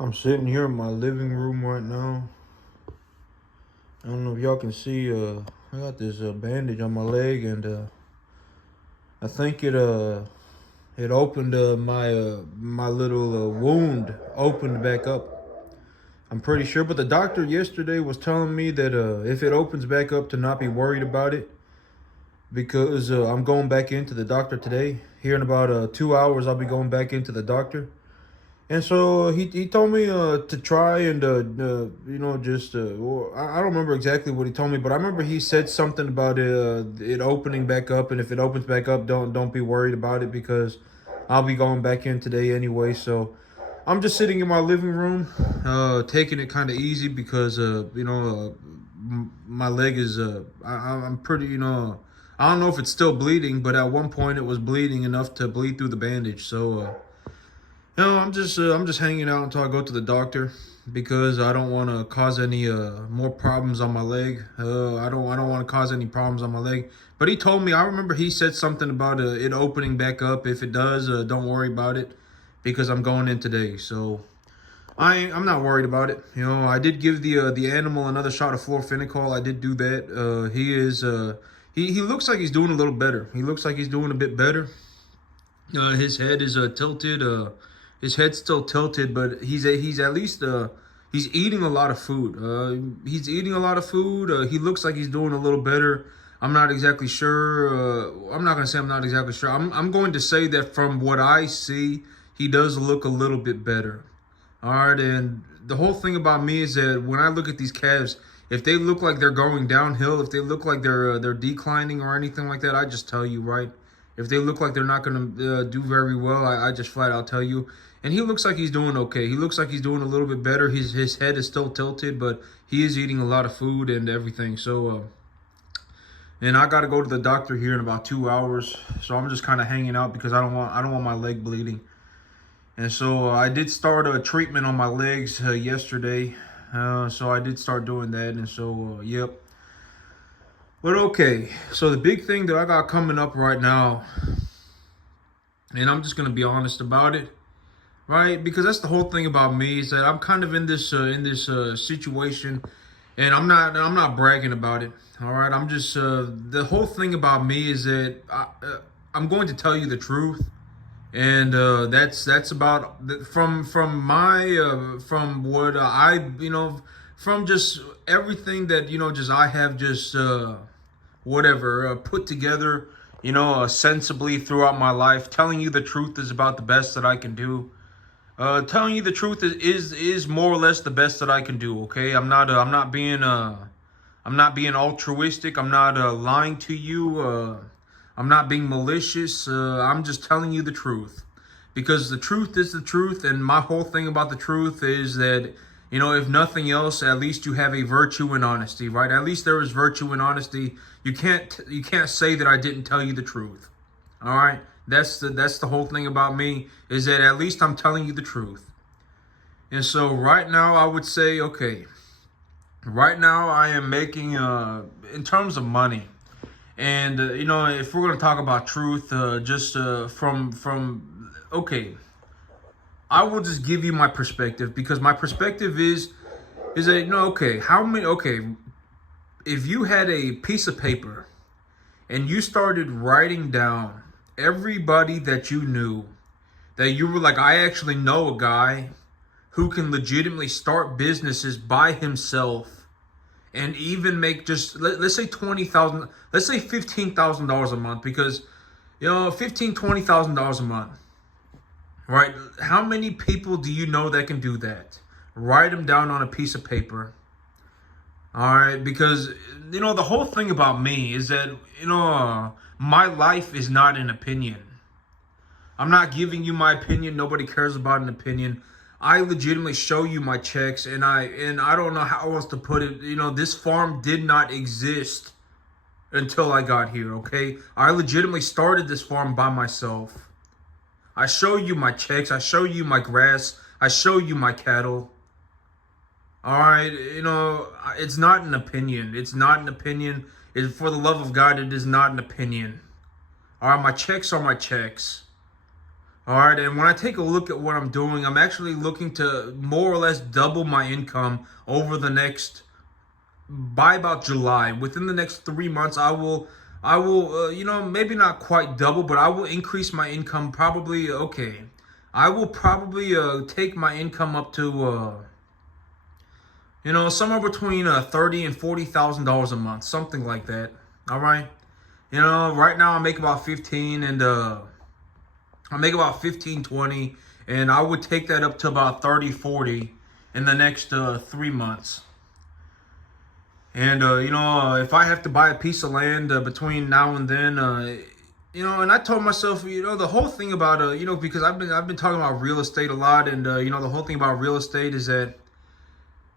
I'm sitting here in my living room right now. I don't know if y'all can see, I got this bandage on my leg, and I think it opened my little wound opened back up. I'm pretty sure, but the doctor yesterday was telling me that if it opens back up, to not be worried about it, because I'm going back into the doctor today. Here in about 2 hours, I'll be going back into the doctor. And so he told me to try and just well, I don't remember exactly what he told me, but I remember he said something about it opening back up, and if it opens back up, don't be worried about it, because I'll be going back in today anyway. So I'm just sitting in my living room, taking it kind of easy, because my leg is I'm pretty, I don't know if it's still bleeding, but at one point it was bleeding enough to bleed through the bandage. So. No, I'm just hanging out until I go to the doctor, because I don't want to cause any more problems on my leg. I don't want to cause any problems on my leg. But he told me, I remember he said something about it opening back up. If it does, don't worry about it, because I'm going in today. So I'm not worried about it. I did give the animal another shot of fluorophenical. I did do that. He looks like he's doing a little better. He looks like he's doing a bit better. His head is tilted. His head's still tilted, but he's at least he's eating a lot of food. He's eating a lot of food. He looks like he's doing a little better. I'm not exactly sure. I'm not gonna say I'm not exactly sure. I'm going to say that from what I see, he does look a little bit better. All right, and the whole thing about me is that when I look at these calves, if they look like they're going downhill, if they look like they're declining or anything like that, I just tell you, right? If they look like they're not going to do very well, I just flat out tell you. And he looks like he's doing okay. He looks like he's doing a little bit better. His head is still tilted, but he is eating a lot of food and everything. So, and I got to go to the doctor here in about 2 hours. So I'm just kind of hanging out, because I don't want my leg bleeding. And so I did start a treatment on my legs yesterday. So I did start doing that. And so, yep. But okay, so the big thing that I got coming up right now, and I'm just gonna be honest about it, right? Because that's the whole thing about me, is that I'm kind of in this situation, and I'm not bragging about it. All right, I'm just the whole thing about me is that I'm going to tell you the truth, and that's about from my from what I from just everything that just I have just whatever put together sensibly throughout my life. Telling you the truth is about the best that I can do. Telling you the truth is more or less the best that I can do. Okay, I'm not being altruistic. I'm not lying to you. I'm not being malicious. I'm just telling you the truth, because the truth is the truth. And my whole thing about the truth is that, if nothing else, at least you have a virtue in honesty, right? At least there is virtue in honesty. You can't say that I didn't tell you the truth. All right? That's the whole thing about me, is that at least I'm telling you the truth. And so right now I would say, okay, right now I am making in terms of money. And if we're going to talk about truth, just from okay, I will just give you my perspective, because my perspective is that, okay, if you had a piece of paper and you started writing down everybody that you knew, that you were like, I actually know a guy who can legitimately start businesses by himself, and even make just let's say 20,000, let's say $15,000 a month, because 20,000 $20,000 a month, right? How many people do you know that can do that? Write them down on a piece of paper. All right, because the whole thing about me is that my life is not an opinion. I'm not giving you my opinion. Nobody cares about an opinion. I legitimately show you my checks, and I don't know how else to put it. This farm did not exist until I got here. Okay, I legitimately started this farm by myself. I show you my checks. I show you my grass. I show you my cattle. All right, it's not an opinion. It's not an opinion. For the love of God, it is not an opinion. All right, my checks are my checks. All right, and when I take a look at what I'm doing, I'm actually looking to more or less double my income over the next by about July. Within the next 3 months, I will, maybe not quite double, but I will increase my income. Probably okay. I will probably take my income up to somewhere between $30,000 and $40,000 a month, something like that. All right. Right now I make about 15, and I make about 15, 20, and I would take that up to about 30, 40 in the next 3 months. And if I have to buy a piece of land between now and then, and I told myself, the whole thing about because I've been talking about real estate a lot, and the whole thing about real estate is that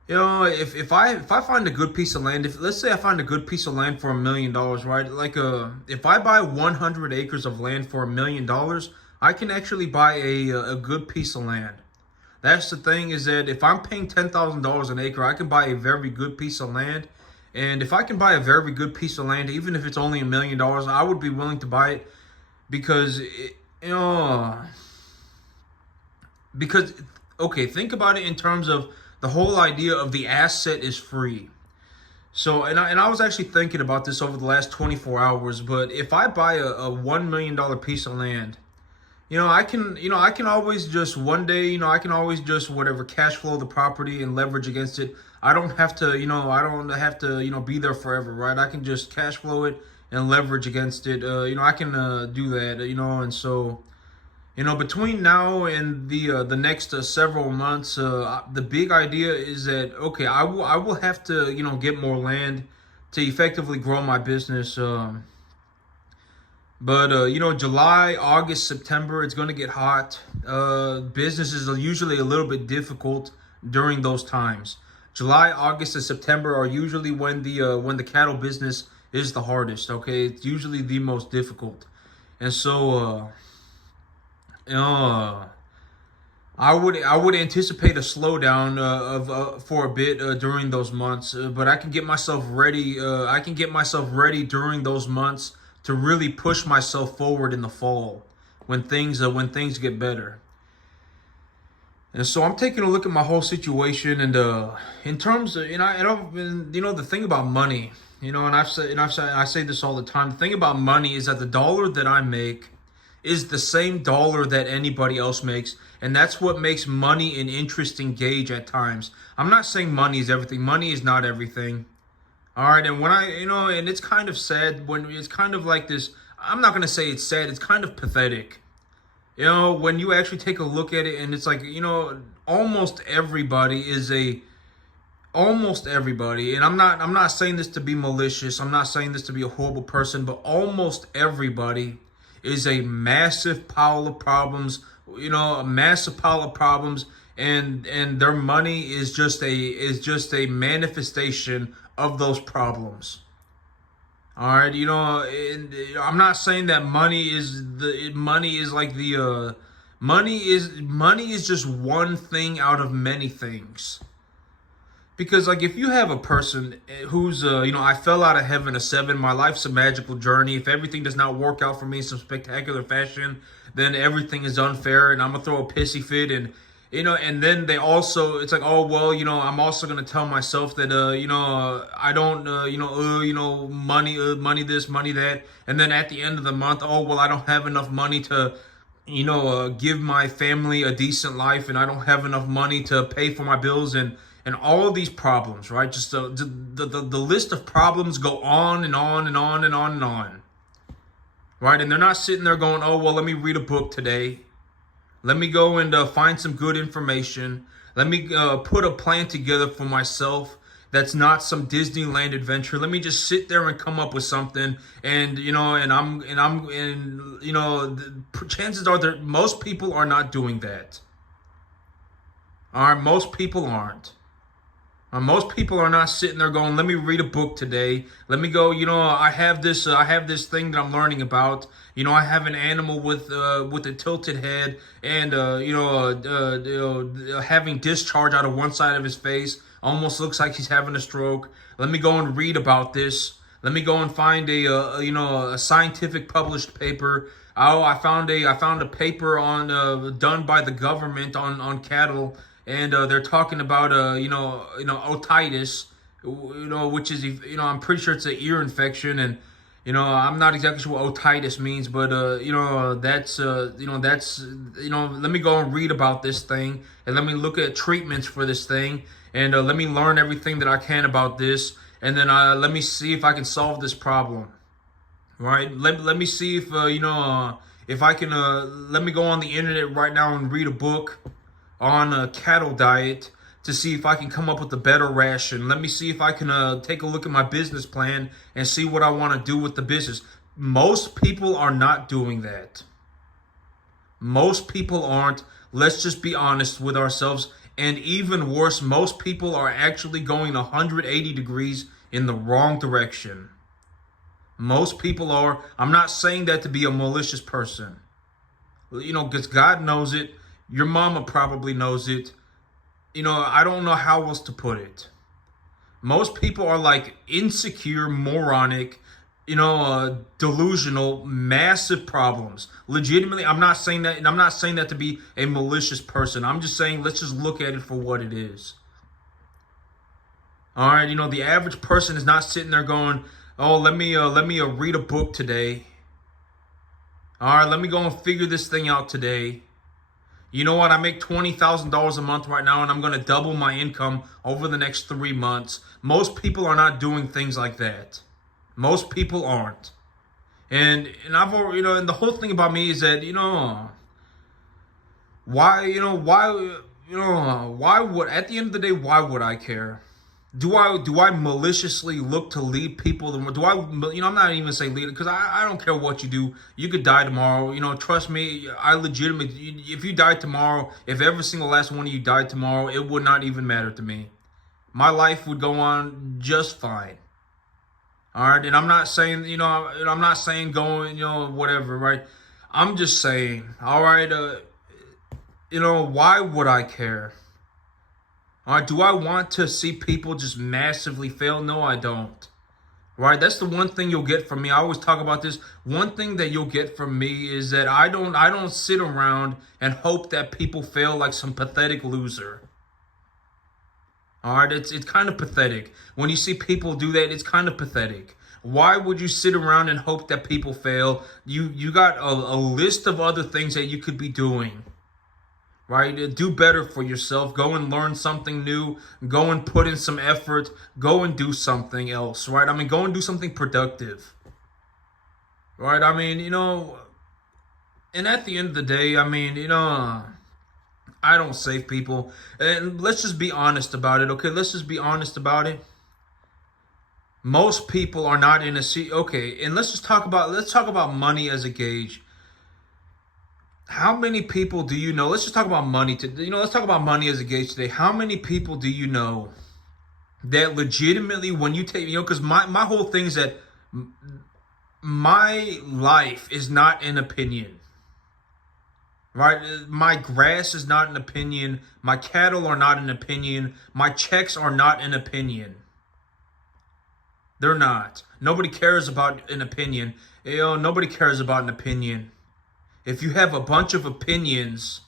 if I find a good piece of land, if let's say I find a good piece of land for $1 million, right? Like if I buy 100 acres of land for $1 million, I can actually buy a good piece of land. That's the thing, is that if I'm paying $10,000 an acre, I can buy a very good piece of land. And if I can buy a very good piece of land, even if it's only $1 million, I would be willing to buy it because, because, okay, think about it in terms of the whole idea of the asset is free. So, and I was actually thinking about this over the last 24 hours, but if I buy a $1 million piece of land, I can always just one day, I can always just whatever cash flow the property and leverage against it. I don't have to be there forever, right? I can just cash flow it and leverage against it. I can do that, and so, between now and the next several months, the big idea is that, okay, I will have to, get more land to effectively grow my business. But July, August, September, it's going to get hot. Businesses are usually a little bit difficult during those times. July, August, and September are usually when the cattle business is the hardest. Okay, it's usually the most difficult, and so I would anticipate a slowdown for a bit during those months, but I can get myself ready. I can get myself ready during those months to really push myself forward in the fall when things get better. And so I'm taking a look at my whole situation, and in terms of the thing about money, and I say this all the time. The thing about money is that the dollar that I make is the same dollar that anybody else makes, and that's what makes money an interesting gauge at times. I'm not saying money is everything. Money is not everything. All right, and when and it's kind of sad when it's kind of like this. I'm not gonna say it's sad. It's kind of pathetic. When you actually take a look at it, and it's like, almost everybody, and I'm not saying this to be malicious. I'm not saying this to be a horrible person, but almost everybody is a massive pile of problems. A massive pile of problems, and their money is just a manifestation of those problems. All right, and I'm not saying that money is like money is just one thing out of many things. Because, like, if you have a person who's I fell out of heaven a seven, my life's a magical journey. If everything does not work out for me in some spectacular fashion, then everything is unfair, and I'm gonna throw a pissy fit, and then they also, it's like, oh well, I'm also gonna tell myself that I don't money this, money that, and then at the end of the month, oh well, I don't have enough money to give my family a decent life, and I don't have enough money to pay for my bills, and all of these problems, right? Just the list of problems go on and on and on and on and on, right? And they're not sitting there going, oh well, let me read a book today. Let me go and find some good information. Let me put a plan together for myself that's not some Disneyland adventure. Let me just sit there and come up with something. And chances are that most people are not doing that. All right, most people aren't. Most people are not sitting there going, "Let me read a book today. Let me go. I have this thing that I'm learning about. I have an animal with a tilted head, and having discharge out of one side of his face. Almost looks like he's having a stroke. Let me go and read about this. Let me go and find a scientific published paper Oh, I found a paper on done by the government on cattle, and they're talking about otitis, which is I'm pretty sure it's an ear infection, and I'm not exactly sure what otitis means, but let me go and read about this thing, and let me look at treatments for this thing, and let me learn everything that I can about this, and then let me see if I can solve this problem. Right. Let me see if I can let me go on the internet right now and read a book on a cattle diet to see if I can come up with a better ration. Let me see if I can take a look at my business plan and see what I want to do with the business. Most people are not doing that. Most people aren't. Let's just be honest with ourselves. And even worse, most people are actually going 180 degrees in the wrong direction. Most people are. I'm not saying that to be a malicious person. Because God knows it. Your mama probably knows it. I don't know how else to put it. Most people are like insecure, moronic, delusional, massive problems. Legitimately, I'm not saying that, and I'm not saying that to be a malicious person. I'm just saying let's just look at it for what it is. All right, the average person is not sitting there going, "Oh, let me read a book today. All right, let me go and figure this thing out today. You know what? I make $20,000 a month right now, and I'm going to double my income over the next 3 months." Most people are not doing things like that. Most people aren't. And I've already, and the whole thing about me is that why would, at the end of the day, why would I care? Do I maliciously look to lead people? Do I, I'm not even saying lead, because I don't care what you do. You could die tomorrow. Trust me, I legitimately, if you died tomorrow, if every single last one of you died tomorrow, it would not even matter to me. My life would go on just fine. All right, and I'm not saying, I'm not saying going, whatever, right? I'm just saying, all right, why would I care? All right, do I want to see people just massively fail? No, I don't. Right? That's the one thing you'll get from me. I always talk about this. One thing that you'll get from me is that I don't sit around and hope that people fail like some pathetic loser. All right, it's kind of pathetic. When you see people do that, it's kind of pathetic. Why would you sit around and hope that people fail? You got a list of other things that you could be doing. Right? Do better for yourself. Go and learn something new. Go and put in some effort. Go and do something else, right? I mean, go and do something productive. Right? I mean, and at the end of the day, I mean, I don't save people. And let's just be honest about it, okay? Let's just be honest about it. Most people are not in a seat. Okay, and let's talk about money as a gauge. How many people do you know? Let's just talk about money. Let's talk about money as a gauge today. How many people do you know that legitimately, when you take, because my whole thing is that my life is not an opinion, right? My grass is not an opinion. My cattle are not an opinion. My checks are not an opinion. They're not. Nobody cares about an opinion. Nobody cares about an opinion. If you have a bunch of opinions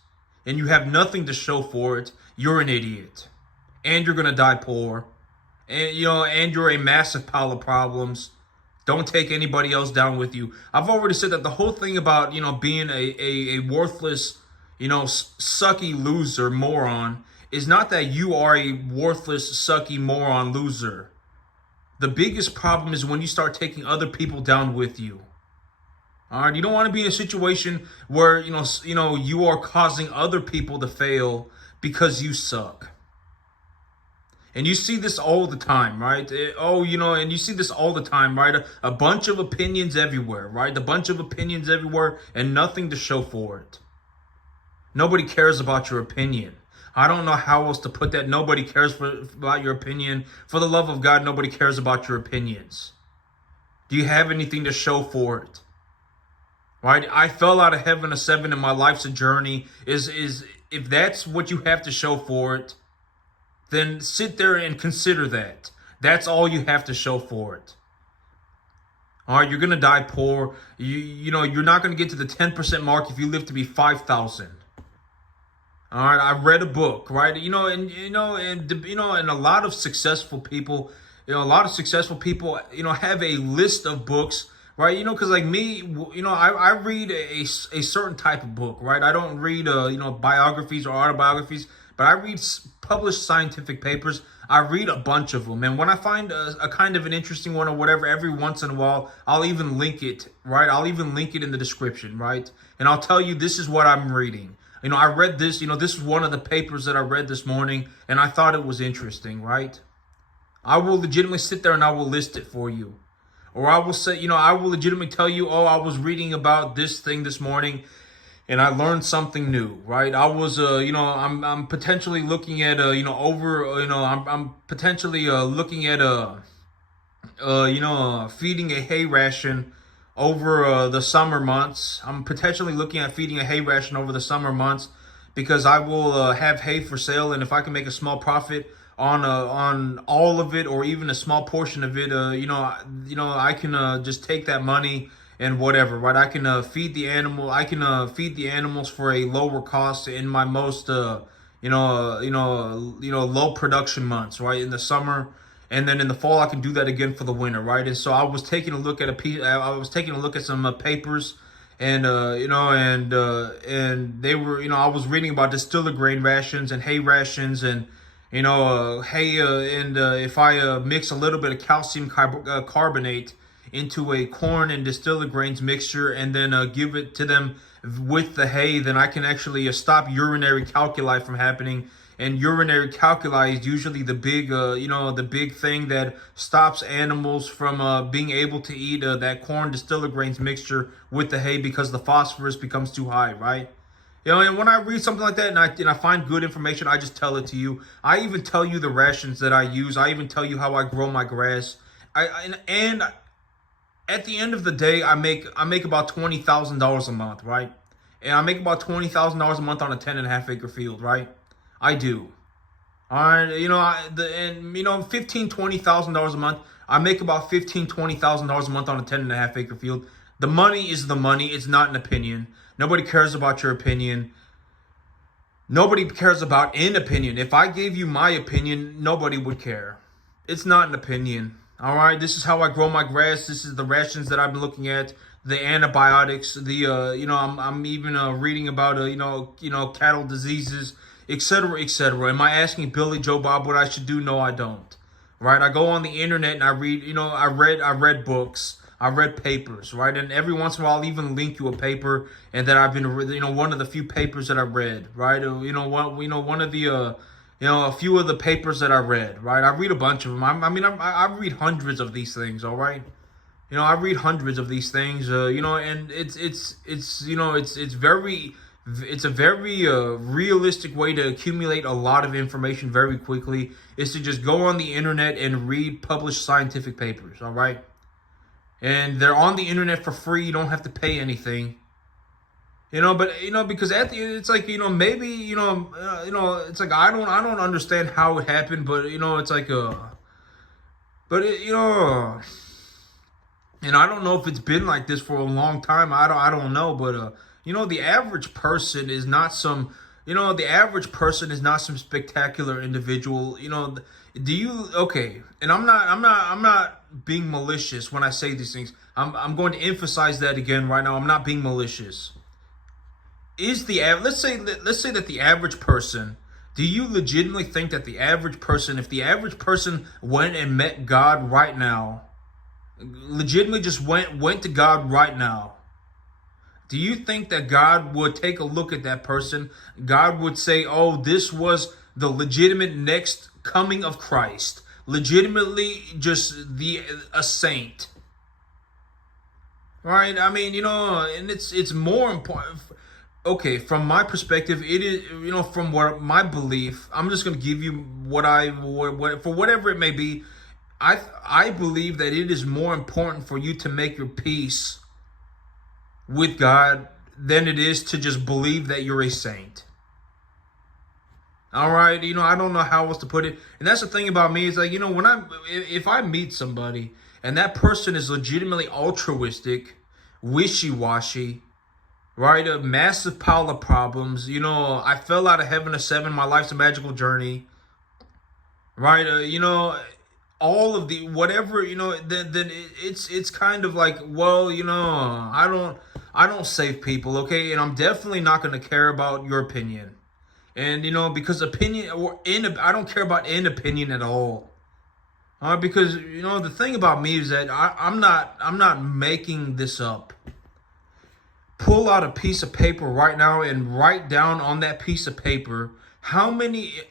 and you have nothing to show for it, you're an idiot. And you're going to die poor. And and you're a massive pile of problems. Don't take anybody else down with you. I've already said that the whole thing about, being a worthless, sucky loser, moron, is not that you are a worthless, sucky, moron, loser. The biggest problem is when you start taking other people down with you. All right, you don't want to be in a situation where you are causing other people to fail because you suck. And you see this all the time, right? And you see this all the time, right? A bunch of opinions everywhere, right? A bunch of opinions everywhere and nothing to show for it. Nobody cares about your opinion. I don't know how else to put that. Nobody cares about your opinion. For the love of God, nobody cares about your opinions. Do you have anything to show for it? Right? I fell out of heaven a 7 and my life's a journey. Is if that's what you have to show for it, then sit there and consider that. That's all you have to show for it. All right, you're gonna die poor. You're not gonna get to the 10% mark if you live to be 5,000. All right, I read a book, right? And a lot of successful people, have a list of books, right? Because like me, I read a certain type of book, right? I don't read, biographies or autobiographies, but I read published scientific papers. I read a bunch of them, and when I find a kind of an interesting one or whatever, every once in a while, I'll even link it, right? I'll even link it in the description, right? And I'll tell you this is what I'm reading. I read this, this is one of the papers that I read this morning, and I thought it was interesting, right? I will legitimately sit there and I will list it for you. Or I will say, I will legitimately tell you, oh, I was reading about this thing this morning and I learned something new, right? I was, I'm potentially looking at, I'm potentially looking at, feeding a hay ration over the summer months. I'm potentially looking at feeding a hay ration over the summer months because I will have hay for sale, and if I can make a small profit on all of it or even a small portion of it, I can just take that money and whatever, right? I can feed the animal. I can feed the animals for a lower cost in my most low production months, right? In the summer, and then in the fall I can do that again for the winter, right? And so I was taking a look at I was taking a look at some papers, and and they were, I was reading about distiller grain rations and hay rations, and hay, and if I mix a little bit of calcium carbonate into a corn and distilled grains mixture and then give it to them with the hay, then I can actually stop urinary calculi from happening. And urinary calculi is usually the big, the big thing that stops animals from being able to eat that corn distilled grains mixture with the hay because the phosphorus becomes too high, right? And when I read something like that and I find good information, I just tell it to you. I even tell you the rations that I use. I even tell you how I grow my grass. And at the end of the day, I make about $20,000 a month, right? And I make about $20,000 a month on a 10.5 acre field, right? I do. All right, $20,000 a month. I make about $20,000 a month on a 10.5 acre field. The money is the money. It's not an opinion. Nobody cares about your opinion. Nobody cares about an opinion. If I gave you my opinion, nobody would care. It's not an opinion. All right, this is how I grow my grass. This is the rations that I've been looking at, the antibiotics, the I'm even reading about cattle diseases, etc., etc. Am I asking Billy Joe Bob what I should do? No, I don't. Right? I go on the internet and I read, I read books, I read papers, right? And every once in a while, I'll even link you a paper and that I've been, one of the few papers that I read, right? One of the a few of the papers that I read, right? I read a bunch of them. I read hundreds of these things, all right? I read hundreds of these things, and it's a very realistic way to accumulate a lot of information very quickly is to just go on the internet and read published scientific papers, all right? And they're on the internet for free. You don't have to pay anything. But because at the end, it's like, maybe, it's like I don't understand how it happened, but it's like but and I don't know if it's been like this for a long time. I don't know, but the average person is not some, the average person is not some spectacular individual. Okay? And I'm not being malicious when I say these things. I'm going to emphasize that again right now. I'm not being malicious. Let's say that the average person, do you legitimately think that the average person, if the average person went and met God right now, legitimately just went to God right now, do you think that God would take a look at that person? God would say, oh, this was the legitimate next coming of Christ, legitimately just a saint, right? I mean, and it's more important. Okay, from my perspective, it is, from what my belief, I'm just going to give you what for whatever it may be. I believe that it is more important for you to make your peace with God than it is to just believe that you're a saint. All right, I don't know how else to put it. And that's the thing about me is like, if I meet somebody and that person is legitimately altruistic, wishy-washy, right? A massive pile of problems. I fell out of heaven to seven. My life's a magical journey, right? All of the whatever. Then it's kind of like, well, I don't save people, okay? And I'm definitely not going to care about your opinion. And because opinion I don't care about an opinion at all. Because the thing about me is that I'm not making this up. Pull out a piece of paper right now and write down on that piece of paper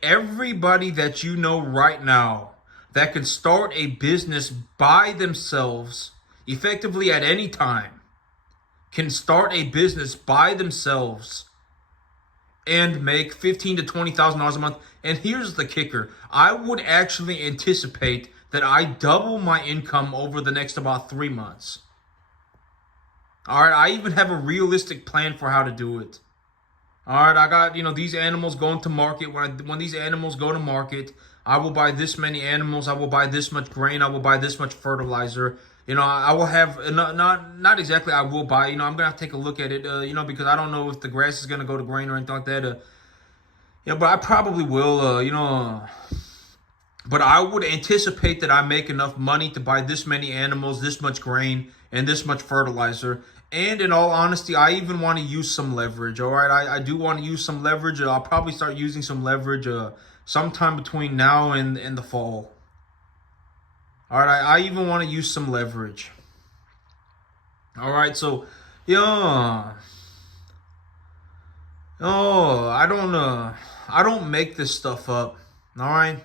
everybody that you know right now that can start a business by themselves effectively at any time, can start a business by themselves and make $15,000 to $20,000 a month. And here's the kicker. I would actually anticipate that I double my income over the next about 3 months. All right, I even have a realistic plan for how to do it. All right, I got, these animals going to market. When these animals go to market, I will buy this many animals. I will buy this much grain. I will buy this much fertilizer. I will have, not exactly I will buy, I'm going to have to take a look at it, because I don't know if the grass is going to go to grain or anything like that. But I probably will, but I would anticipate that I make enough money to buy this many animals, this much grain, and this much fertilizer. And in all honesty, I even want to use some leverage. All right, I do want to use some leverage. I'll probably start using some leverage sometime between now and the fall. All right, I even want to use some leverage. All right, so I don't make this stuff up. All right.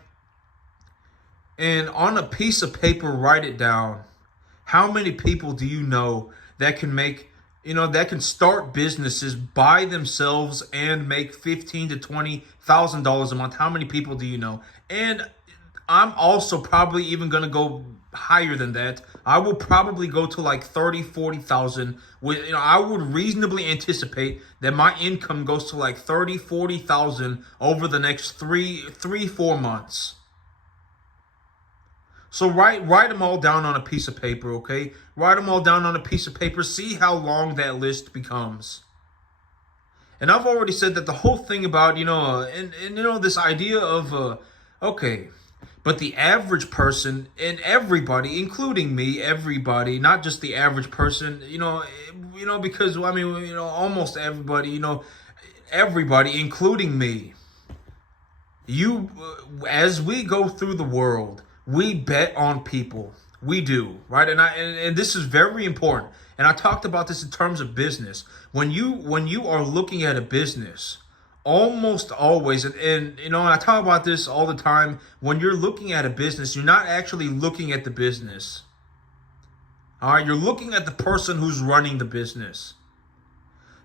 And on a piece of paper, write it down. How many people do you know that can that can start businesses by themselves and make $15,000 to $20,000 a month? How many people do you know? And I'm also probably even going to go higher than that. I will probably go to like 30, 40,000. I would reasonably anticipate that my income goes to like 30, 40,000 over the next 4 months. So write them all down on a piece of paper, okay? Write them all down on a piece of paper. See how long that list becomes. And I've already said that the whole thing about, this idea of, okay, but the average person and everybody, including me, everybody, not just the average person, because, almost everybody, everybody, including me, as we go through the world, we bet on people. We do, right? And this is very important. And I talked about this in terms of business. When you are looking at a business, almost always, and I talk about this all the time. When you're looking at a business, you're not actually looking at the business. All right, you're looking at the person who's running the business.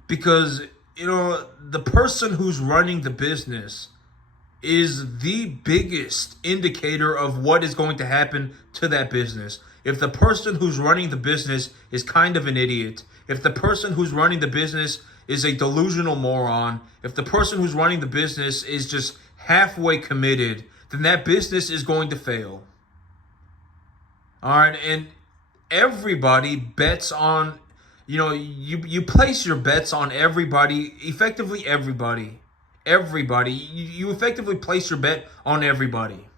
Because the person who's running the business is the biggest indicator of what is going to happen to that business. If the person who's running the business is kind of an idiot, if the person who's running the business is a delusional moron, if the person who's running the business is just halfway committed, then that business is going to fail. All right, and everybody bets on, you place your bets on everybody, effectively everybody. Everybody, you effectively place your bet on everybody.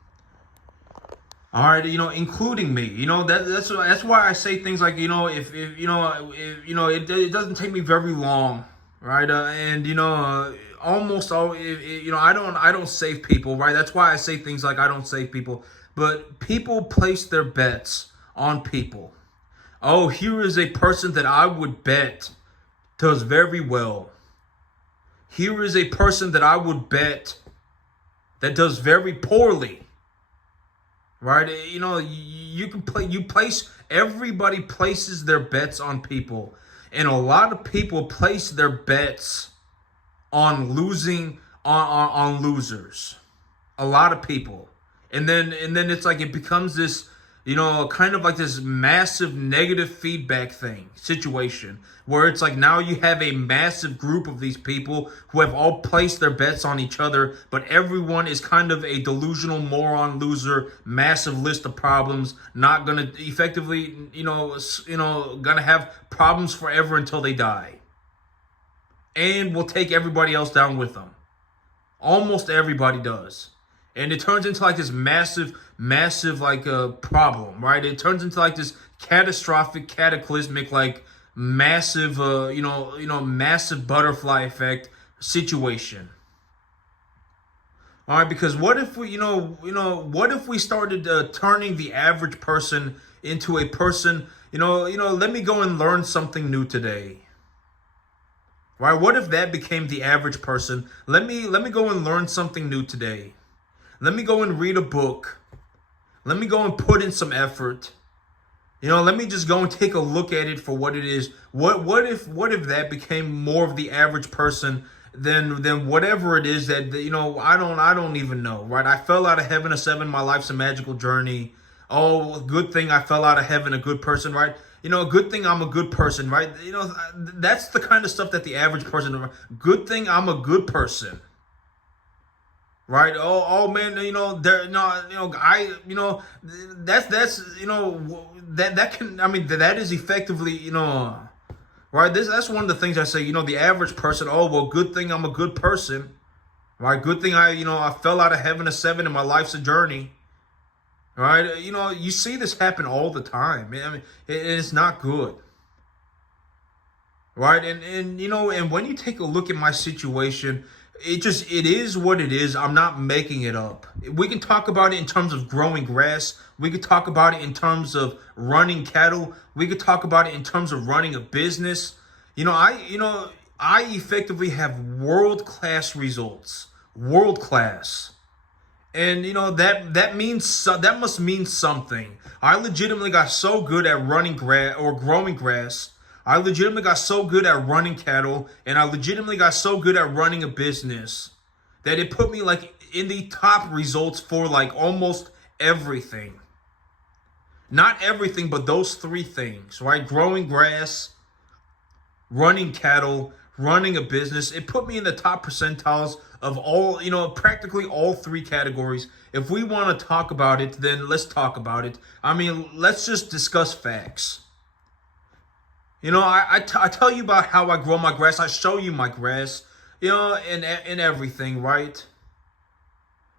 All right, including me. That's why I say things like, if it doesn't take me very long, right? Almost all, I don't save people, right? That's why I say things like I don't save people, but people place their bets on people. Oh, here is a person that I would bet does very well. Here is a person that I would bet that does very poorly. Right? Everybody places their bets on people. And a lot of people place their bets on losing on losers. A lot of people. And then it's like it becomes this, kind of like this massive negative feedback thing situation where it's like now you have a massive group of these people who have all placed their bets on each other, but everyone is kind of a delusional moron loser, massive list of problems, not gonna effectively, gonna have problems forever until they die, and will take everybody else down with them. Almost everybody does. And it turns into like this massive like problem, right? It turns into like this catastrophic, cataclysmic, like massive, massive butterfly effect situation. All right, because what if we, what if we started turning the average person into a person, let me go and learn something new today. Right? What if that became the average person? Let me go and learn something new today. Let me go and read a book. Let me go and put in some effort. Let me just go and take a look at it for what it is. What if that became more of the average person than whatever it is that I don't even know, right? I fell out of heaven a 7, my life's a magical journey. Oh, good thing I fell out of heaven, a good person, right? A good thing I'm a good person, right? That's the kind of stuff that the average person, good thing I'm a good person. Right? Oh man, there no, that's that can, I mean, that is effectively, right? That's one of the things I say, the average person, oh well, good thing I'm a good person. Right? Good thing I fell out of heaven a 7 and my life's a journey. Right? You see this happen all the time. I mean, it's not good. Right? And when you take a look at my situation, it is what it is. I'm not making it up. We can talk about it in terms of growing grass. We could talk about it in terms of running cattle. We could talk about it in terms of running a business. I effectively have world-class results. World class. And that must mean something. I legitimately got so good at running grass or growing grass. I legitimately got so good at running cattle, and I legitimately got so good at running a business that it put me like in the top results for like almost everything. Not everything, but those 3 things, right? Growing grass, running cattle, running a business. It put me in the top percentiles of all, practically all 3 categories. If we want to talk about it, then let's talk about it. I mean, let's just discuss facts. I tell you about how I grow my grass. I show you my grass, and everything, right?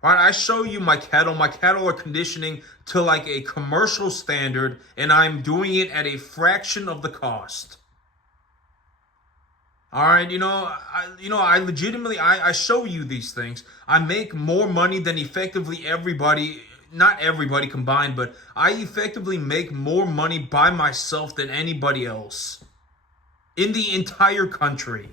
Right, I show you my cattle. My cattle are conditioning to like a commercial standard, and I'm doing it at a fraction of the cost. All right, I legitimately, I show you these things. I make more money than effectively everybody, not everybody combined, but I effectively make more money by myself than anybody else in the entire country.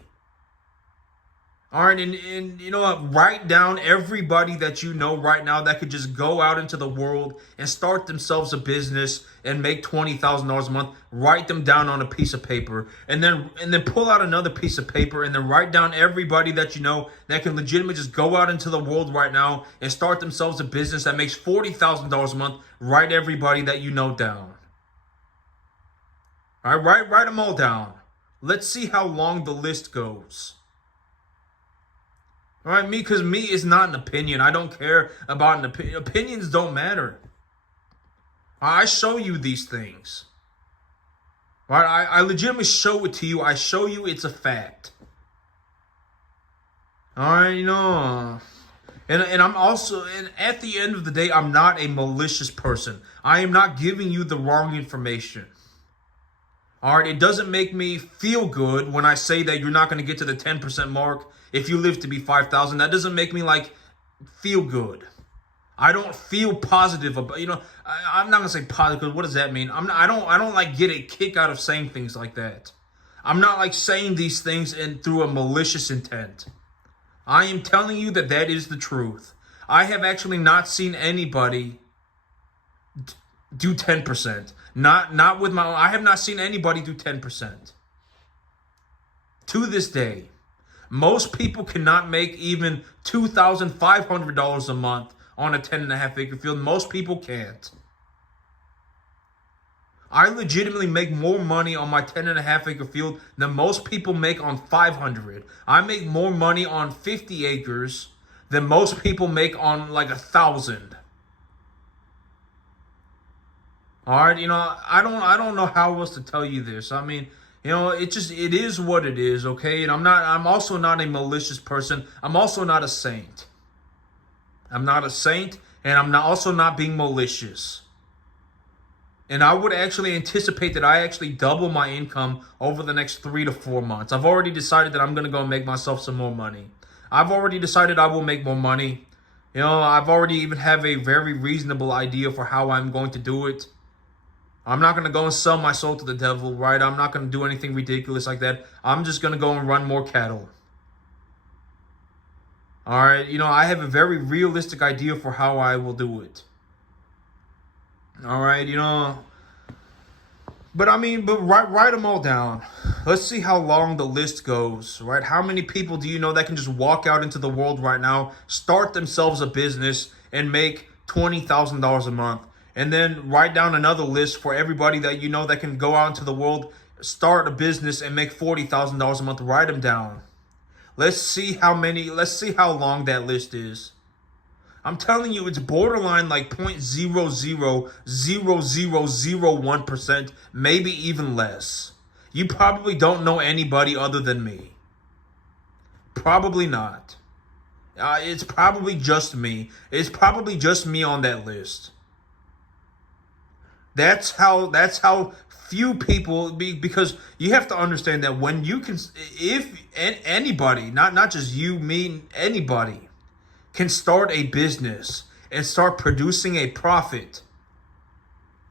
All right, and write down everybody that you know right now that could just go out into the world and start themselves a business and make $20,000 a month. Write them down on a piece of paper, and then pull out another piece of paper, and then write down everybody that you know that can legitimately just go out into the world right now and start themselves a business that makes $40,000 a month. Write everybody that you know down. All right, write them all down. Let's see how long the list goes. All right, because me is not an opinion. I don't care about an opinion. Opinions don't matter. I show you these things. All right, I legitimately show it to you. I show you it's a fact. All right, and I'm also, and at the end of the day, I'm not a malicious person. I am not giving you the wrong information. All right, it doesn't make me feel good when I say that you're not going to get to the 10% mark if you live to be 5,000. That doesn't make me like feel good. I don't feel positive about, I'm not going to say positive because what does that mean? I don't like get a kick out of saying things like that. I'm not like saying these things through a malicious intent. I am telling you that is the truth. I have actually not seen anybody do 10%. Not with my own. I have not seen anybody do 10%. To this day, most people cannot make even $2,500 a month on a 10.5 acre field. Most people can't. I legitimately make more money on my 10.5 acre field than most people make on 500. I make more money on 50 acres than most people make on like 1,000. All right, I don't know how else to tell you this. I mean, it is what it is, okay? And I'm also not a malicious person. I'm also not a saint. I'm not a saint, and I'm not also not being malicious. And I would actually anticipate that I actually double my income over the next 3 to 4 months. I've already decided that I'm going to go make myself some more money. I've already decided I will make more money. I've already even have a very reasonable idea for how I'm going to do it. I'm not going to go and sell my soul to the devil, right? I'm not going to do anything ridiculous like that. I'm just going to go and run more cattle. All right, I have a very realistic idea for how I will do it. All right, but write them all down. Let's see how long the list goes, right? How many people do you know that can just walk out into the world right now, start themselves a business, and make $20,000 a month? And then write down another list for everybody that you know that can go out into the world, start a business, and make $40,000 a month. Write them down. Let's see how long that list is. I'm telling you, it's borderline like 0.000001%, maybe even less. You probably don't know anybody other than me. Probably not. It's probably just me. It's probably just me on that list. That's how few people be, because you have to understand that when you can, if anybody, not just you, me, anybody can start a business and start producing a profit,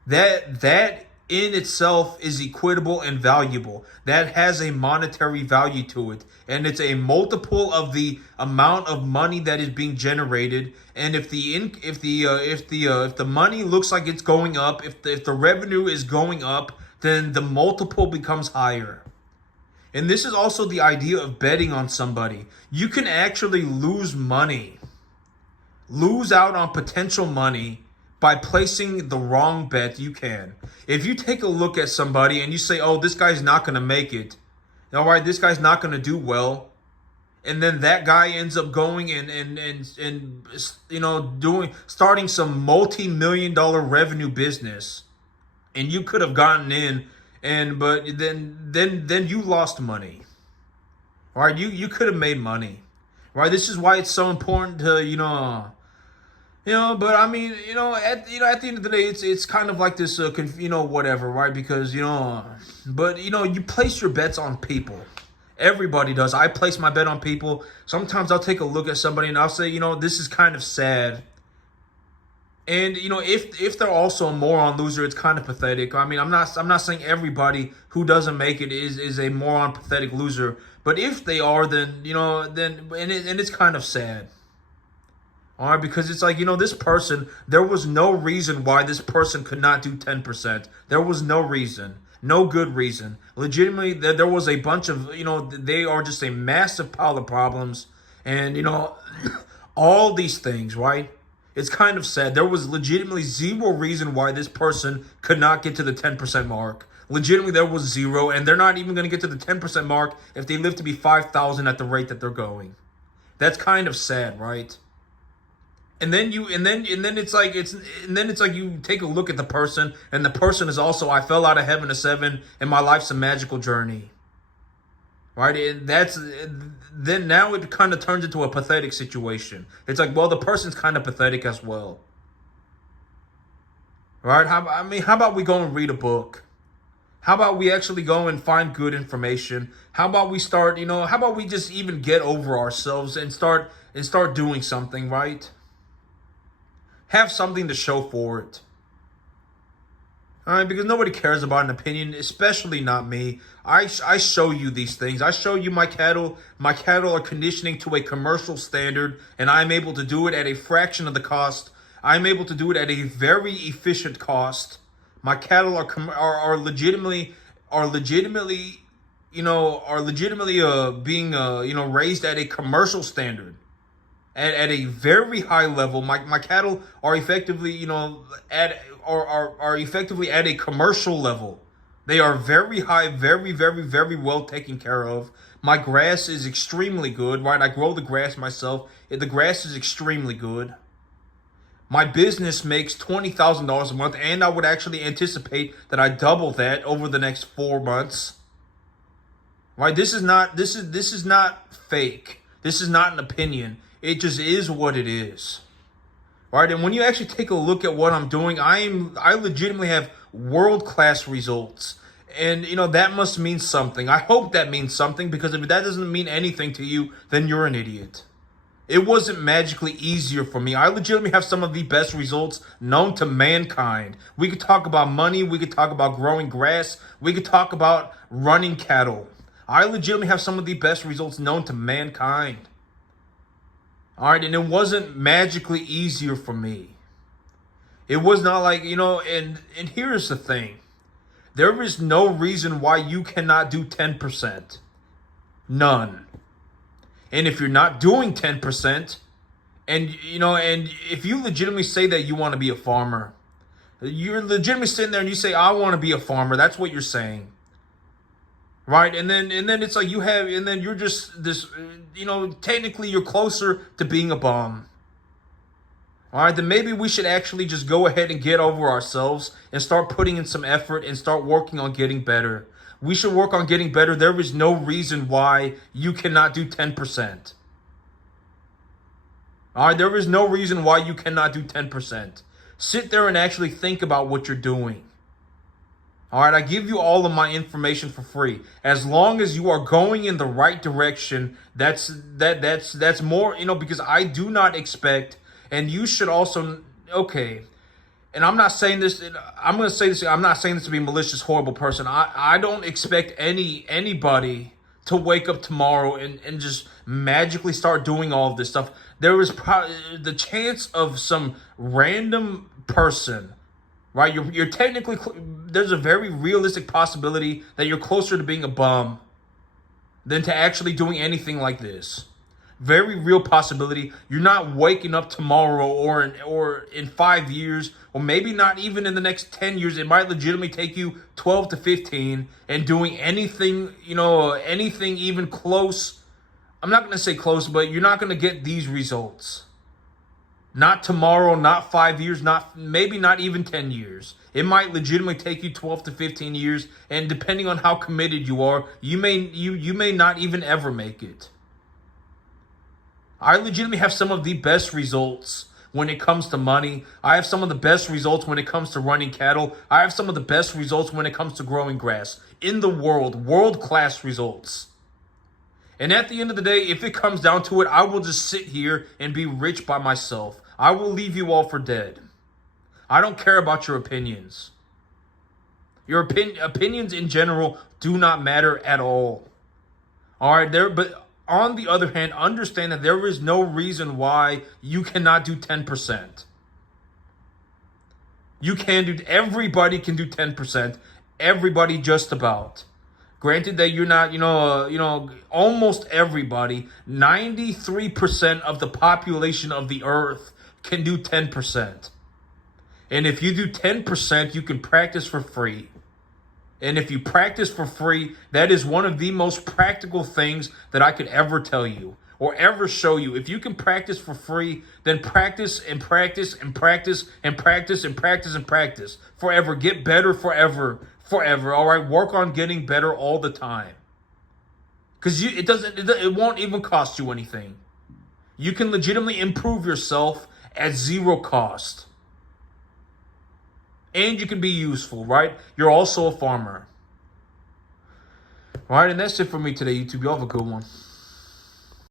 that in itself is equitable and valuable. That has a monetary value to it, and it's a multiple of the amount of money that is being generated. And if the money looks like it's going up, if the revenue is going up, then the multiple becomes higher. And this is also the idea of betting on somebody. You can actually lose out on potential money by placing the wrong bet. You can. If you take a look at somebody and you say, oh, this guy's not going to make it. All right, this guy's not going to do well. And then that guy ends up going and starting some multi-million-dollar revenue business. And you could have gotten in, but then you lost money. All right, you could have made money. Right? This is why it's so important to, but I mean, at the end of the day, it's kind of like this, whatever, right? Because, but you place your bets on people. Everybody does. I place my bet on people. Sometimes I'll take a look at somebody and I'll say, this is kind of sad. And if they're also a moron loser, it's kind of pathetic. I mean, I'm not saying everybody who doesn't make it is a moron, pathetic loser. But if they are, then it's kind of sad. All right, because it's like, this person, there was no reason why this person could not do 10%. There was no reason. No good reason. Legitimately, there was a bunch of, they are just a massive pile of problems. And, all these things, right? It's kind of sad. There was legitimately zero reason why this person could not get to the 10% mark. Legitimately, there was zero. And they're not even going to get to the 10% mark if they live to be 5,000 at the rate that they're going. That's kind of sad, right? And then it's like you take a look at the person, and the person is also, I fell out of heaven to 7, and my life's a magical journey. Right? And then now it kind of turns into a pathetic situation. It's like, well, the person's kind of pathetic as well. Right? How about we go and read a book? How about we actually go and find good information? How about we start, how about we just even get over ourselves and start doing something, right? Have something to show for it. All right, because nobody cares about an opinion, especially not me. I show you these things. I show you my cattle. My cattle are conditioning to a commercial standard, and I'm able to do it at a fraction of the cost. I'm able to do it at a very efficient cost. My cattle are legitimately being raised at a commercial standard. at a very high level. My cattle are effectively, are effectively at a commercial level. They are very high, very, very, very well taken care of. My grass is extremely good, right? I grow the grass myself. The grass is extremely good. My business makes $20,000 a month, and I would actually anticipate that I double that over the next 4 months. Right? This is not fake. This is not an opinion. It just is what it is. Right? And when you actually take a look at what I'm doing, I legitimately have world-class results. And that must mean something. I hope that means something, because if that doesn't mean anything to you, then you're an idiot. It wasn't magically easier for me. I legitimately have some of the best results known to mankind. We could talk about money. We could talk about growing grass. We could talk about running cattle. I legitimately have some of the best results known to mankind. All right, and it wasn't magically easier for me. It was not like, and here's the thing. There is no reason why you cannot do 10%. None. And if you're not doing 10%, and if you legitimately say that you want to be a farmer, you're legitimately sitting there and you say, I want to be a farmer. That's what you're saying. Right? And then it's like and then you're just this, technically you're closer to being a bum. All right, then maybe we should actually just go ahead and get over ourselves and start putting in some effort and start working on getting better. We should work on getting better. There is no reason why you cannot do 10%. All right, there is no reason why you cannot do 10%. Sit there and actually think about what you're doing. All right, I give you all of my information for free. As long as you are going in the right direction, that's more, because I do not expect, and you should also, okay, and I'm not saying this, I'm going to say this, I'm not saying this to be a malicious, horrible person. I don't expect anybody to wake up tomorrow and just magically start doing all of this stuff. There is the chance of some random person, right? You're technically, there's a very realistic possibility that you're closer to being a bum than to actually doing anything like this. Very real possibility. You're not waking up tomorrow or in 5 years, or maybe not even in the next 10 years. It might legitimately take you 12 to 15 and doing anything, anything even close. I'm not going to say close, but you're not going to get these results. Not tomorrow, not 5 years, maybe not even 10 years. It might legitimately take you 12 to 15 years, and depending on how committed you are, you may not even ever make it. I legitimately have some of the best results when it comes to money. I have some of the best results when it comes to running cattle. I have some of the best results when it comes to growing grass in the world, world-class results. And at the end of the day, if it comes down to it, I will just sit here and be rich by myself. I will leave you all for dead. I don't care about your opinions. Your opinions in general do not matter at all. All right, but on the other hand, understand that there is no reason why you cannot do 10%. Everybody can do 10%. Everybody just about. Granted that you're not, almost everybody, 93% of the population of the earth can do 10%. And if you do 10%, you can practice for free. And if you practice for free, that is one of the most practical things that I could ever tell you or ever show you. If you can practice for free, then practice and practice and practice and practice and practice and practice forever. Get better forever. All right, work on getting better all the time. Because it won't even cost you anything. You can legitimately improve yourself at zero cost. And you can be useful, right? You're also a farmer. All right, and that's it for me today, YouTube. Y'all have a good one.